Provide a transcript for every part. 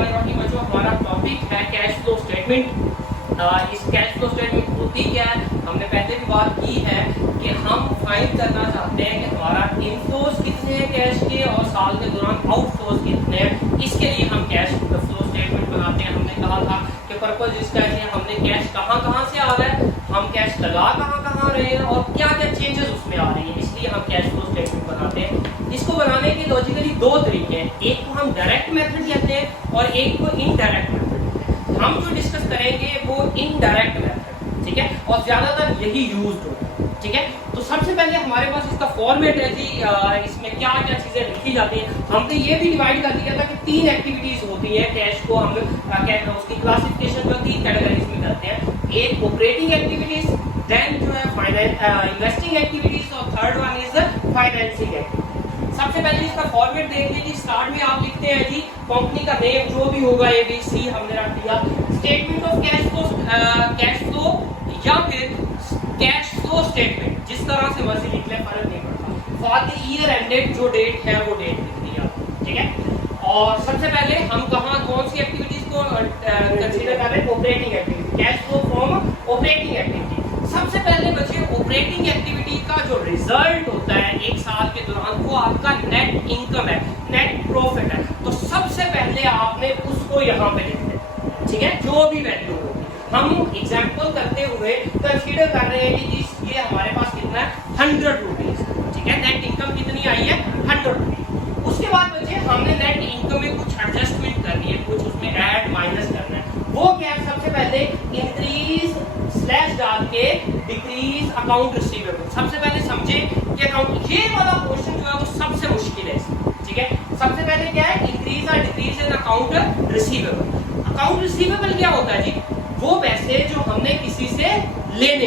बिस्मिल्लाहिर्रहमानिर्रहीम। जो हमारा टॉपिक है कैश फ्लो स्टेटमेंट। इस कैश फ्लो स्टेटमेंट होती क्या है, हमने पहले भी बात की है कि हम फाइंड करना चाहते हैं कि हमारा इनफ्लोज कितने हैं कैश के और साल के दौरान आउटफ्लोज कितने हैं। इसके लिए हम कैश फ्लो स्टेटमेंट बनाते हैं। हमने कहा था कि पर्पज इसका है हमने कैश कहाँ से आ रहा है, हम कैश लगा कहाँ रहे हैं और क्या क्या चेंजेस उसमें आ रही है, इसलिए हम कैश फ्लो स्टेटमेंट बनाते हैं। इसको बनाने के लॉजिकली दो तरीके हैं, एक को हम डायरेक्ट मेथड कहते हैं और एक को इनडायरेक्ट मेथड। हम जो डिस्कस करेंगे वो इनडायरेक्ट मेथड, ठीक है, और ज्यादातर यही यूज्ड होता है, ठीक है। तो सबसे पहले हमारे पास इसका फॉर्मेट है जी, इसमें क्या क्या चीजें लिखी जाती हैं। हमने ये भी डिवाइड कर दिया था कि 3 एक्टिविटीज होती है कैश को, हम उसकी क्लासिफिकेशन जो 3 कैटेगरीज में करते हैं। एक ऑपरेटिंग एक्टिविटीज, देन जो है इन्वेस्टिंग एक्टिविटीज और third one is financing activities. सबसे पहले इसका फॉर्मेट देख लीजिए। स्टार्ट में आप लिखते हैं जी कंपनी का नेम जो भी होगा, ABC हमने रख दिया, स्टेटमेंट ऑफ कैश फ्लो या फिर कैश फ्लो स्टेटमेंट, जिस तरह से मर्जी लिख ले फर्क नहीं पड़ता। फॉर द ईयर एंडेड जो डेट है वो डेट लिख दिया, ठीक है। और सबसे पहले हम कौन सी एक्टिविटीज को कंसीडर कर रहे हैं, operating activity, cash flow from operating activity. सबसे पहले बच्चे ऑपरेटिंग एक्टिविटी का जो रिजल्ट होता है एक साल के दौरान वो आपका नेट इनकम है, नेट प्रॉफिट है। तो सबसे पहले आपने उसको यहाँ पे लिखना है, ठीक है, जो भी वैल्यू होगी। हम एग्जाम्पल करते हुए कंसीडर कर रहे हैं कि ये हमारे पास कितना है, 100 रुपीज, ठीक है। नेट इनकम कितनी आई है, 100 रुपीज। उसके बाद बच्चे हमने नेट इनकम में कुछ एडजस्टमेंट करनी है, कुछ उसमें ऐड माइनस करना है। वो क्या है, सबसे पहले इंक्रीज स्लैश डाल के डिक्रीज अकाउंट रिसीवेबल। सबसे पहले समझे कि अकाउंट, ये वाला क्वेश्चन जो है वो सबसे मुश्किल है, ठीक है। सबसे पहले क्या है, इंक्रीज और decrease in account receivable. Account receivable क्या होता है जी, वो पैसे जो हमने किसी से लेने।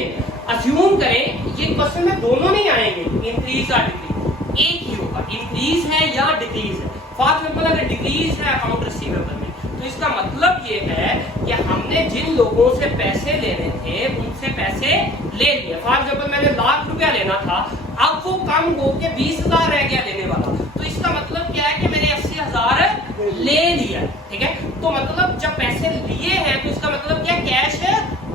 अज्यूम करें ये क्वेश्चन में दोनों नहीं आएंगे, इंक्रीज और डिक्रीज, एक ही होगा, इंक्रीज है या डिक्रीज है। फॉर एग्जांपल अगर डिक्रीज है अकाउंट रिसीवेबल में, तो इसका मतलब ये है कि हमने जिन लोगों से पैसे लेने थे उनसे पैसे ले लिए। फॉर एग्जांपल मैंने ₹1,00,000 लेना था, अब वो कम होके 20,000 रह गया लेने वाला, तो इसका मतलब क्या है कि मैंने 80,000 ले लिया, ठीक है। तो मतलब जब पैसे लिए हैं तो इसका मतलब क्या, कैश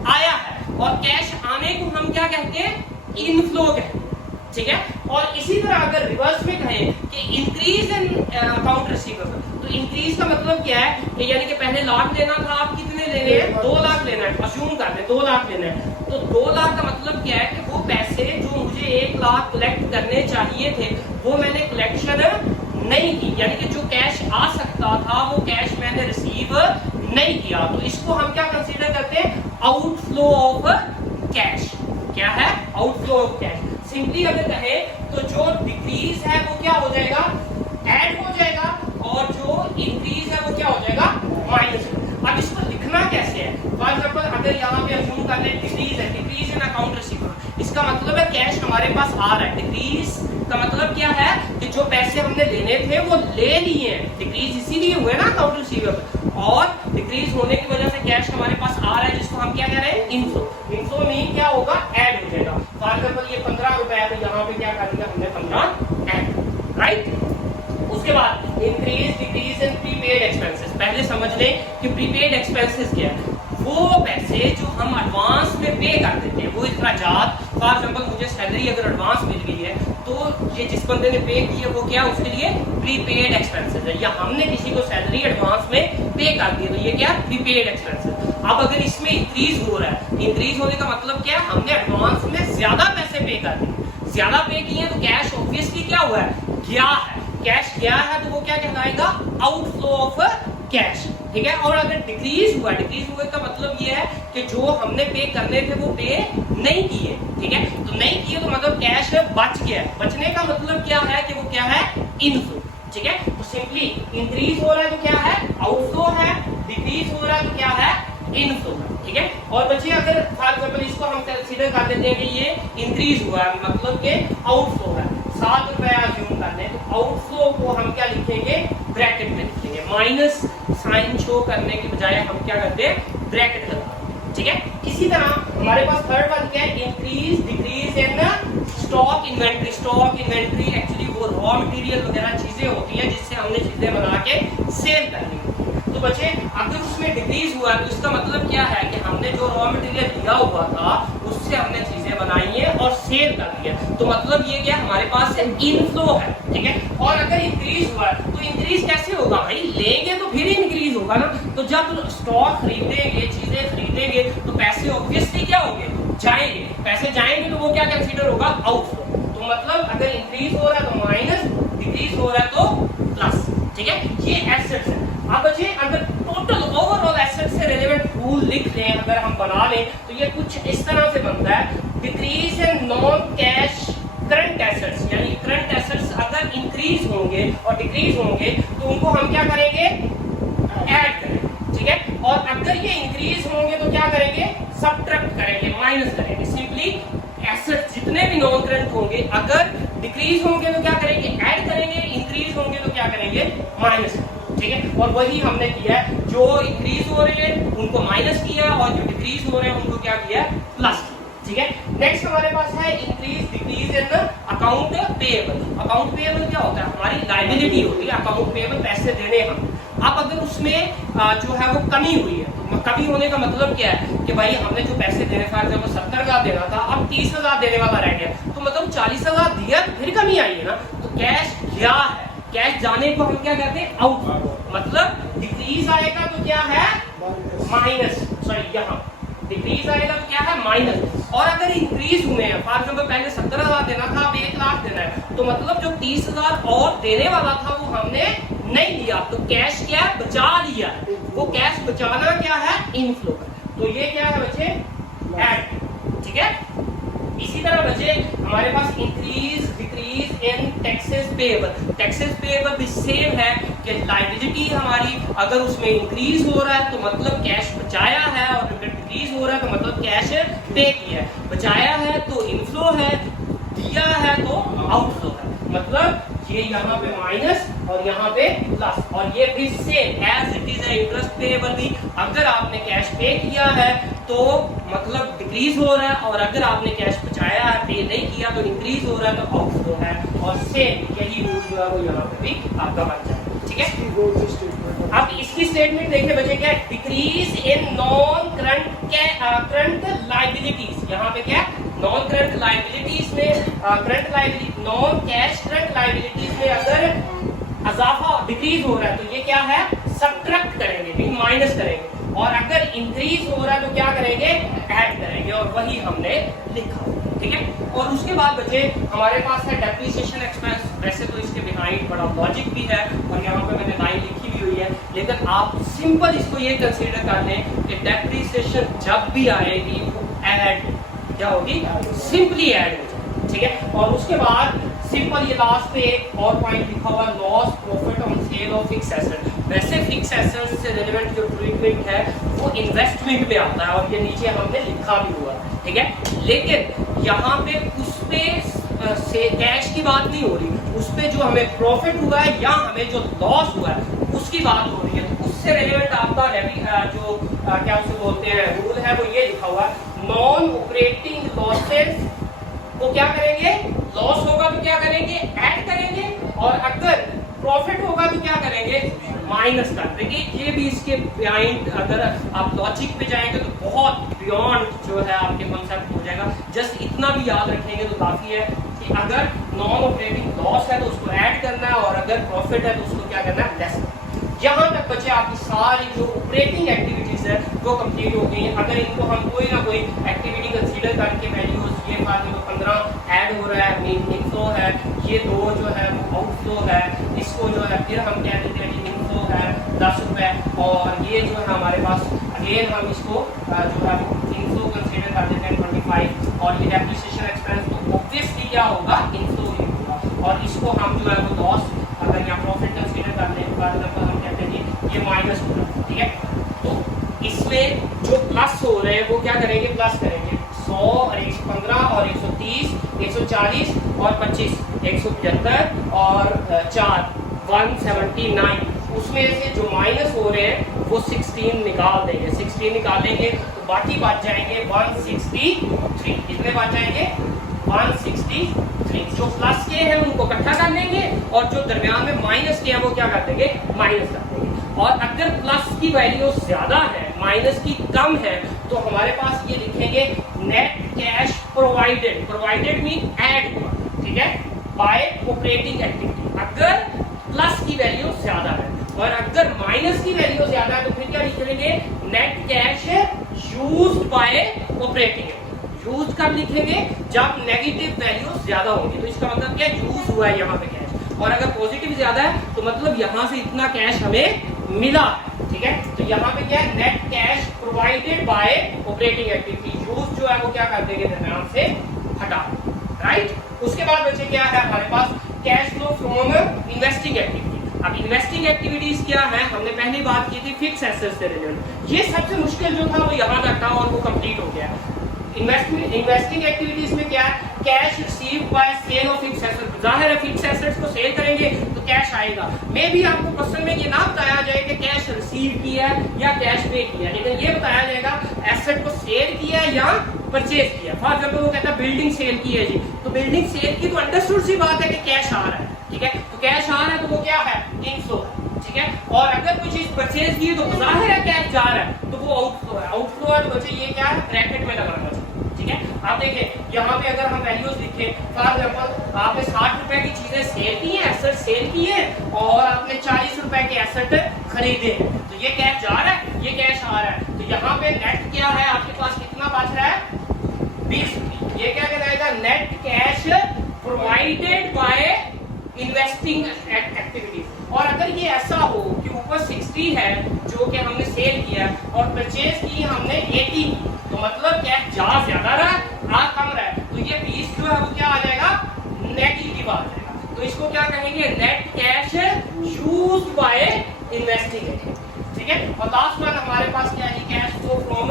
आया है, और कैश आने को हम क्या कहते हैं, इनफ्लो कहते हैं, ठीक है। और इसी तरह अगर रिवर्स में कहें कि इंक्रीज इन अकाउंट रिसीवेबल, तो इंक्रीज का मतलब क्या है कि यानी कि पहले 1,00,000 लेना था, आप कितने लेने हैं, 2,00,000 लेना है। अज्यूम कर ले 2,00,000 लेना है, तो 2,00,000 का मतलब क्या है कि वो पैसे जो मुझे 1,00,000 कलेक्ट करने चाहिए थे वो मैंने कलेक्शन नहीं की, यानी कि जो कैश आ सकता था वो कैश मैंने रिसीव नहीं किया। तो इसको हम क्या कंसीडर करते हैं, आउटफ्लो ऑफ कैश। क्या है, आउटफ्लो ऑफ कैश। सिंपली अगर कहे तो जो डिक्रीज है वो क्या हो जाएगा, ऐड हो जाएगा, और जो इंक्रीज है वो क्या हो जाएगा, माइनस। अब इसको लिखना कैसे है, फॉर एग्जांपल अगर यहाँ पे अज्यूम कर ले डिक्रीज है, डिक्रीज इन अकाउंट रिसीवेबल, इसका मतलब है कैश हमारे पास आ रहा है। डिक्रीज का मतलब क्या है कि जो पैसे हमने लेने थे वो ले लिए हैं, डिक्रीज इसीलिए हुए ना अकाउंट रिसीवेबल, और डिक्रीज होने की वजह से कैश हमारे पास आ रहा है, जिसको हम क्या कह रहे हैं, इनफ्लो। इनफ्लो में क्या होगा, ऐड हो जाएगा। फॉर एग्जांपल ये 15 रुपए है, तो यहाँ पे क्या कर दिया हमने, 15 ऐड, राइट। उसके बाद इंक्रीज डिक्रीज इन प्रीपेड एक्सपेंसेस। पहले समझ लें कि प्रीपेड एक्सपेंसेस क्या है, वो पैसे जो हम एडवांस में पे कर देते हैं, वो इखराजात। फॉर एग्जांपल मुझे सैलरी अगर एडवांस मिल गई है तो ये जिस बंदे ने पे की है वो क्या, उसके लिए प्रीपेड एक्सपेंसेस है, या हमने किसी को सैलरी एडवांस में पे कर दी है, तो ये क्या, प्रीपेड एक्सपेंसेस। अब अगर इसमें इंक्रीज हो रहा है, इंक्रीज होने का मतलब क्या है, हमने एडवांस में ज्यादा पैसे पे कर दिए, ज्यादा पे किए तो कैश ऑब्वियसली क्या हुआ है, गया है, कैश गया है, तो वो क्या कहलाएगा, आउटफ्लो ऑफ कैश, ठीक है। और अगर डिक्रीज हुआ, डिक्रीज हुए का मतलब ये है कि जो हमने पे करने थे वो पे नहीं किए, ठीक है। तो नहीं किए तो मतलब कैश बच गया, बचने का मतलब क्या है कि वो क्या है, इनफ्लो, ठीक है। तो सिंपली इंक्रीज हो रहा है तो क्या है, आउटफ्लो है, डिक्रीज हो रहा है तो क्या है, इनफ्लो, ठीक है। और बच्चे अगर फॉर एग्जांपल इसको हम कंसीडर कर लेते हैं कि ये इंक्रीज हुआ है, मतलब कि आउटफ्लो है, 7 रुपए अज्यूम कर लें, तो आउटफ्लो को हम क्या लिखेंगे, ब्रैकेट में लिखेंगे, माइनस साइन शो करने के बजाय हम क्या करते हैं, ब्रैकेट लगाते हैं, ठीक है। इसी तरह हमारे पास थर्ड वन क्या है, increase decrease in stock inventory. Stock inventory actually वो रॉ मटेरियल वगैरह चीजें होती हैं जिससे हमने चीजें बना के सेल करनी होती है। तो बच्चे अगर उसमें डिक्रीज हुआ है तो इसका मतलब क्या है कि हमने जो रॉ मटेरियल लिया हुआ था उससे हमने चीजें बनाई है और सेल कर दी है, तो मतलब ये क्या हमारे पास से इनफ्लो है, ठीक है। और अगर इंक्रीज हुआ है तो इंक्रीज कैसे होगा भाई, लेंगे तो फिर इंक्रीज होगा ना। तो जब स्टॉक खरीदेंगे, चीजें खरीदेंगे तो पैसे ऑब्वियसली क्या होंगे, जाएंगे। पैसे जाएंगे तो वो क्या कंसीडर होगा, आउटफ्लो। तो मतलब अगर इंक्रीज हो रहा है तो माइनस, डिक्रीज हो रहा है तो प्लस, ठीक है। ये एसेट्स है। अब बच्चे अगर टोटल ओवरऑल एसेट से रिलेवेंट रूल लिख लें, अगर हम बना लें तो ये कुछ इस तरह से बनता है, decrease in non cash current assets, यानी करंट एसेट्स अगर इंक्रीज होंगे और डिक्रीज होंगे तो उनको हम क्या करेंगे, ऐड करेंगे, ठीक है। और अगर ये इंक्रीज होंगे तो क्या करेंगे, सब्ट्रैक्ट करेंगे, माइनस करेंगे। सिंपली एसेट्स जितने भी नॉन करंट होंगे अगर डिक्रीज होंगे तो क्या करेंगे, ऐड करेंगे, इंक्रीज होंगे तो क्या करेंगे, माइनस, ठीक है। और वही हमने किया है, जो इंक्रीज हो रहे हैं उनको माइनस किया और जो डिक्रीज हो रहे हैं उनको क्या किया, प्लस, ठीक है। नेक्स्ट हमारे पास है इंक्रीज डिक्रीज इन अकाउंट पेएबल। अकाउंट पेएबल क्या होता है, हमारी लायबिलिटी होती है। अकाउंट पेएबल पैसे देने हम, अब अगर उसमें जो है वो कमी हुई है, तो कमी होने का मतलब क्या है कि भाई हमने जो पैसे देने था, जब 70,000 देना था अब 30,000 देने वाला रह गया, तो मतलब 40,000 दिया फिर कमी आई है ना, तो कैश गया है, कैश जाने को हम क्या कहते हैं, आउट। मतलब डिक्रीज आएगा तो क्या है, माइनस, सॉरी यहाँ डिक्रीज आएगा तो क्या है, माइनस। और अगर इंक्रीज हुए हैं, फॉर एग्जांपल पहले 70,000 देना था अब 1 लाख देना है, तो मतलब जो 30,000 और देने वाला था वो हमने नहीं लिया, तो कैश क्या है, बचा लिया। वो कैश बचाना क्या है, इनफ्लो। तो ये क्या है बच्चे, ऐड, ठीक है। इसी तरह बच्चे हमारे पास increase decrease in taxes payable. Taxes payable भी सेम है कि लायबिलिटी हमारी अगर उसमें इंक्रीज हो रहा है तो मतलब कैश बचाया है, और अगर डिक्रीज हो रहा है तो मतलब कैश पे किया है। बचाया है तो इनफ्लो है, दिया है तो आउटफ्लो है। मतलब ये यहाँ पे माइनस और यहाँ पे प्लस, और ये भी same as it is interest payable भी, अगर आपने कैश पे किया है तो मतलब डिक्रीज हो रहा है, और अगर आपने कैश बचाया है, पे नहीं किया तो इंक्रीज हो रहा है तो आउटफ्लो है। और सेम यही रूल जो है वो यहाँ पे भी आपका बन जाए, ठीक है। अब इसकी स्टेटमेंट देखिए बच्चे, क्या है, decrease in non current liabilities. यहाँ पे क्या है, नॉन करंट लायबिलिटीज में current liability, non cash current liabilities में अगर इजाफा डिक्रीज हो रहा है तो ये क्या है, सब्ट्रैक्ट करेंगे, माइनस करेंगे। और अगर इंक्रीज हो रहा है तो क्या करेंगे, ऐड करेंगे, और वही हमने लिखा, ठीक है। और उसके बाद बच्चे हमारे पास है डेप्रिसिएशन एक्सपेंस। वैसे तो इसके बिहाइंड बड़ा लॉजिक भी है और यहाँ पे मैंने लाइन लिखी भी हुई है, लेकिन आप सिंपल इसको ये कंसीडर कर लें कि डेप्रिसिएशन जब भी आएगी वो ऐड क्या होगी, सिंपली ऐड हो जाए, ठीक है। और उसके बाद सिंपल ये लास्ट पे एक और पॉइंट लिखा हुआ, loss profit on sale of fix asset. वैसे फिक्स एसेट से रिलेवेंट जो ट्रीटमेंट है वो इन्वेस्टमेंट में आता है, और ये नीचे हमने लिखा भी हुआ है, ठीक है। लेकिन यहाँ पे उस पे से कैश की बात नहीं हो रही, उस पे जो हमें प्रॉफिट हुआ है या हमें जो लॉस हुआ है उसकी बात हो रही है। तो उससे रिलेवेंट आपका जो क्या उसे बोलते हैं रूल है वो ये लिखा हुआ है, नॉन ऑपरेटिंग लॉसेस को क्या करेंगे, लॉस होगा तो क्या करेंगे, ऐड करेंगे, और अगर प्रॉफिट होगा तो क्या करेंगे, माइनस कर देंगे। ये भी इसके बिहाइंड अगर आप लॉजिक पे जाएंगे तो बहुत बियॉन्ड जो है आपके कॉन्सेप्ट हो जाएगा। जस्ट इतना भी याद रखेंगे तो काफी है कि अगर नॉन ऑपरेटिंग लॉस है तो उसको ऐड करना है, और अगर प्रॉफिट है तो उसको क्या करना है, लेस। यहाँ तक बच्चे आपकी सारी जो ऑपरेटिंग एक्टिविटीज है वो कंप्लीट हो गई है। अगर इनको हम कोई ना कोई एक्टिविटी कंसीडर करके वैल्यूज, ये बात जो 15 ऐड हो रहा है इनफ्लो है, ये 2 जो है वो आउटफ्लो है, इसको जो है फिर हम कह देते हैं कि इनफ्लो है 10 रुपए, और ये जो है हमारे पास अगेन हम इसको जो है इनफ्लो कंसीडर कर देते हैं 25, और ये डेप्रिसिएशन एक्सपेंस तो ऑब्वियसली क्या होगा, इनफ्लो ही होगा। और इसको हम जो है वो लॉस अगर यहाँ प्रॉफिट कंसीडर करने के बाद हम कहते हैं कि ये माइनस हो रहा है, ठीक है। तो इसमें जो प्लस हो रहे हैं वो क्या करेंगे, प्लस करेंगे 100 और 115 और 130, 140 और 25, 175 और 4, 179। उसमें से जो माइनस हो रहे हैं वो 16 निकाल देंगे, 16 निकालेंगे तो बाकी बच जाएंगे 163। कितने बच जाएंगे, 163। जो प्लस के हैं उनको इकट्ठा कर लेंगे, और जो दरमियान में माइनस के हैं वो क्या कर देंगे, माइनस कर देंगे। और अगर प्लस की वैल्यू ज्यादा है माइनस की कम है तो हमारे पास ये लिखेंगे net cash provided, provided mean add हुआ, ठीक है, बाय ऑपरेटिंग एक्टिविटी। अगर प्लस की वैल्यू ज्यादा है और अगर माइनस की वैल्यू ज्यादा है तो फिर क्या लिखेंगे, net cash used by operating. Use कब लिखेंगे, जब नेगेटिव वैल्यू ज्यादा होगी, तो इसका मतलब क्या, यूज हुआ है यहाँ पे कैश। और अगर पॉजिटिव ज्यादा है तो मतलब यहाँ से इतना कैश हमें मिला, ठीक है। तो यहाँ पे क्या है, net cash provided by operating activity, use जो है वो क्या कर देंगे, ध्यान से हटा, राइट। उसके बाद बचे क्या है हमारे पास, cash flow from investing activity. अब इन्वेस्टिंग एक्टिविटीज क्या है, हमने पहली बात की थी फिक्स एसेट्स से रिलेटेड। ये सबसे मुश्किल जो था वो यहाँ तक था और वो कंप्लीट हो गया। इन्वेस्टिंग एक्टिविटीज में क्या है, cash received by sale of fix assets. जाहिर है फिक्स एसेट्स को सेल करेंगे तो कैश आएगा। मे भी आपको क्वेश्चन में ये ना बताया जाए कि कैश रिसीव किया है या कैश पे किया, लेकिन ये बताया जाएगा एसेट को सेल किया या परचेज किया। फॉर एग्जाम्पल वो कहता है बिल्डिंग सेल की है जी, तो बिल्डिंग सेल की तो अंडरस्टूड सी बात है कि कैश आ रहा है, ठीक है। तो कैश आ रहा है तो वो क्या है, इनफ्लो है, ठीक है। और अगर कोई चीज परचेज की तो जाहिर है कैश जा रहा है तो वो आउटफ्लो है। आउटफ्लो है तो बच्चे ये क्या है, ब्रैकेट में लगाना चाहिए, ठीक है। आप देखें यहाँ पे अगर हम वैल्यूज लिखें, फॉर एग्जाम्पल आपने 60 रुपए की चीजें सेल की है, एसेट सेल की है और आपने 40 रुपए के एसेट खरीदे, तो ये कैश जा रहा है, ये कैश आ रहा है। तो यहाँ पे नेट क्या है, आपके पास कितना बच रहा है, 20 रुपये। ये क्या कहलाएगा, net cash provided by investing activities. और अगर ये ऐसा हो कि ऊपर 60 है जो कि हमने सेल किया और परचेज की हमने 80, तो मतलब कैश जा ज्यादा रहा है, आ कम रहा है, तो ये 20 जो है वो क्या आ जाएगा, नेगेटिव आ जाएगा। तो इसको क्या कहेंगे, net cash used by investing activity, ठीक है। और लास्ट वन हमारे पास क्या है, cash flow from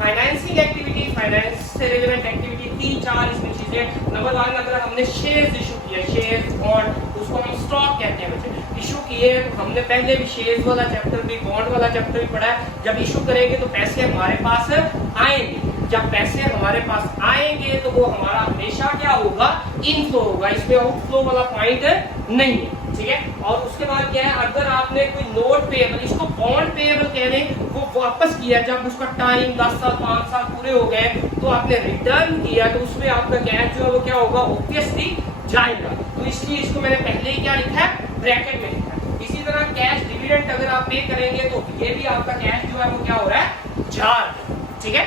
financing activity. Finance से रिलेवेंट एक्टिविटी 3-4 इसमें चीजें। नंबर 1, अगर हमने शेयर्स इशू किया, शेयर्स बॉन्ड, उसको हम स्टॉक कहते हैं बच्चे, इशू किए। हमने पहले भी शेयर्स वाला चैप्टर भी, बॉन्ड वाला चैप्टर भी पढ़ा है। जब इशू करेंगे तो पैसे हमारे पास आएंगे, जब पैसे हमारे पास आएंगे तो वो हमारा हमेशा क्या होगा, इनफ्लो होगा, इसमें आउटफ्लो वाला पॉइंट नहीं है, ठीक है। और उसके बाद क्या है, अगर आपने कोई नोट पेएबल, इसको बॉन्ड पेएबल कह रहे हैं, वो वापस किया जब उसका टाइम 10 साल 5 साल पूरे हो गए तो आपने रिटर्न किया, तो उसमें आपका कैश जो है वो क्या होगा, ऑब्वियसली जाएगा। तो इसलिए इसको मैंने पहले ही क्या लिखा है, ब्रैकेट में लिखा है। इसी तरह कैश डिविडेंड अगर आप पे करेंगे तो ये भी आपका कैश जो है वो क्या हो रहा है, जा रहा है, ठीक है।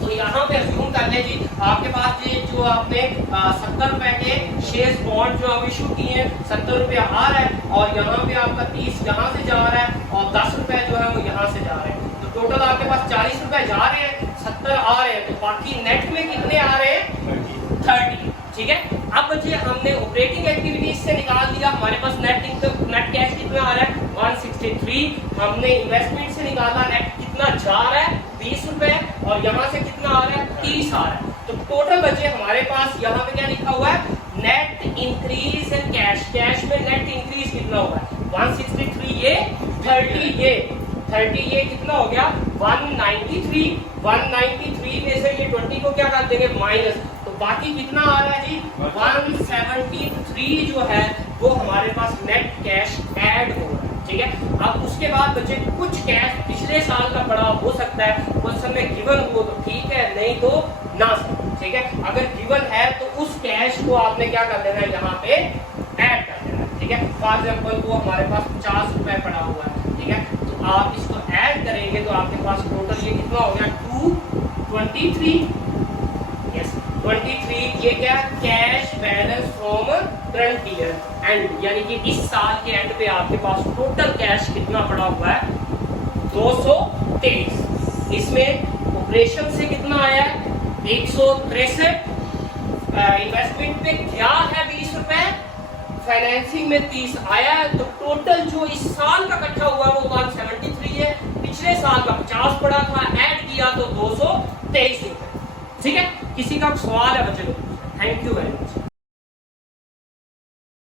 तो यहाँ पे अज्यूम कर ले जी, आपके पास ये जो आपने 70 रुपए के शेयर्स बॉन्ड जो आप इशू किए हैं, 70 रुपया आ रहा है और यहाँ पे आपका 30 यहाँ से जा रहा है और 10 रुपए जो है वो यहाँ से जा रहे हैं। तो टोटल आपके पास 40 रुपए जा रहे हैं, 70 आ रहे हैं, तो बाकी नेट में कितने आ रहे हैं, 30, ठीक है। अब बच्चे हमने ऑपरेटिंग एक्टिविटीज से निकाल दिया, हमारे पास नेट कैश कितना आ रहा है, 163। हमने इन्वेस्टमेंट से निकाला, नेट कितना जा रहा है, 20 रुपए, और यहाँ से कितना आ रहा है, 30 आ रहा है। तो टोटल बचे हमारे पास यहाँ पे क्या लिखा हुआ है, net increase in cash. Cash में नेट इंक्रीज कितना हुआ है, 163, ये 30 ये कितना हो गया, 193 में से ये 20 को क्या कर देंगे, माइनस, तो बाकी कितना आ रहा है जी, 173 जो है वो हमारे पास नेट कैश ऐड हो रहा है, ठीक है। अब उसके बाद बचे कुछ कैश पिछले साल का पड़ा हो सकता है, क्वेश्चन में गिवन हो तो ठीक है, नहीं तो ना, ठीक है। अगर गिवन है तो उस कैश को आपने क्या कर देना है, यहाँ पे ऐड कर देना है, ठीक है। फॉर एग्जाम्पल वो हमारे पास 50 रुपए पड़ा हुआ है, ठीक है, तो आप इसको ऐड करेंगे तो आपके पास टोटल ये कितना हो गया, 223, यस 23। ये क्या, cash balance from current year and, यानी कि इस साल के एंड पे आपके पास टोटल कैश कितना पड़ा हुआ है, 223। इसमें ऑपरेशन से कितना आया है, 163, इन्वेस्टमेंट पे क्या है 20 रुपए, फाइनेंसिंग में 30 आया है, तो टोटल जो इस साल का इकट्ठा हुआ है वो 173 है। पिछले साल का 50 पड़ा था, ऐड किया तो 223 रुपए, ठीक है। किसी का सवाल है बच्चों?